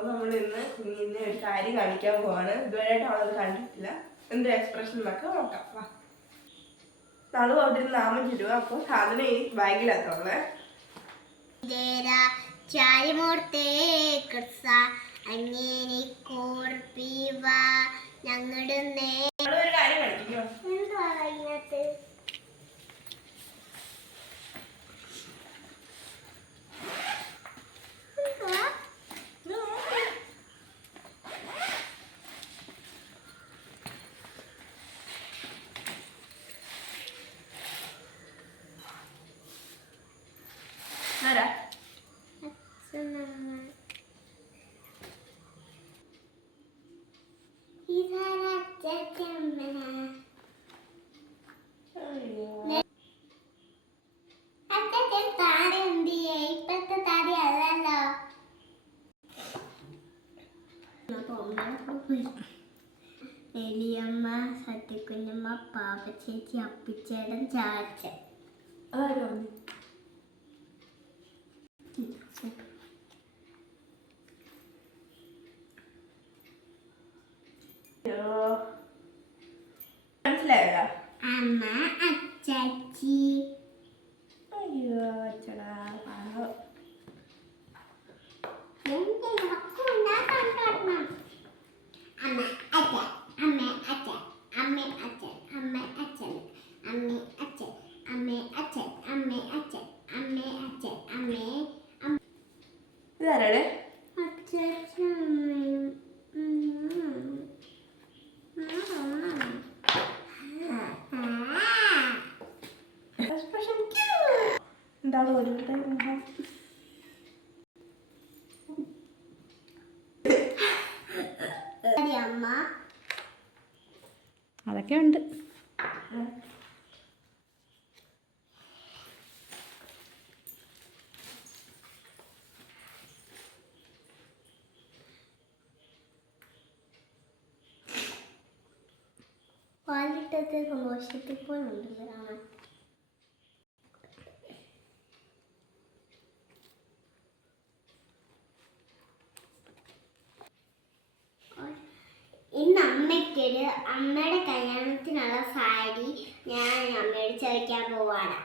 അപ്പോൾ നമ്മൾ ഇന്ന് ഒരു കാര്യം കാണിക്കാൻ പോവാണ്. ഇതുവരെയായിട്ട് അവളത് കണ്ടിട്ടില്ല. എന്ത് എക്സ്പ്രഷൻ എന്നൊക്കെ നോക്കാം. വാ, നാളെ അവിടെ നാമം ചുരുവ. അപ്പോൾ സാധനം ഈ ബാഗിലാത്തോളെ. ഒരു കാര്യം കളിക്കോ? എലിയമ്മ, സത്യക്കുഞ്ഞമ്മ, പാപ്പച്ചേച്ചി, അപ്പിച്ചേടൻ, ചാച്ചൻ. മനസ്സിലായോ? അമ്മ, അച്ചാച്ചി. അയ്യോ അച്ചടാ, പാവം. ഇതാരാടെ? എന്താണ് ഒരു അമ്മ അതൊക്കെ ഉണ്ട്. പാലിട്ടത്തെ സന്തോഷത്തിൽ പോലുണ്ടല്ലോ കാണാൻ. ഇന്ന് അമ്മയുടെ കല്യാണത്തിനുള്ള സാരി ഞാൻ അമ്മയോട് ചോദിക്കാൻ പോവാണ്.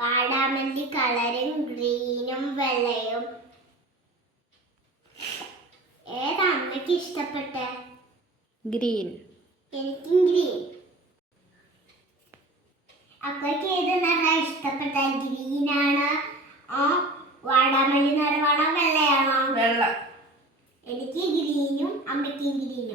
വാടാമല്ലി കളറും ഗ്രീനും വെള്ളയും. ഏതാ അമ്മയ്ക്ക് ഇഷ്ടപ്പെട്ട? ഗ്രീൻ. എനിക്കും ഗ്രീൻ. അമ്മയ്ക്ക് ഏത് നിറ ഇഷ്ടപ്പെട്ട? ഗ്രീനാണ്, വാടാമല്ലി നിറമാണോ വെള്ളയാണോ? വെള്ള. എനിക്ക് ഗ്രീനും അമ്മയ്ക്കും ഗ്രീനും.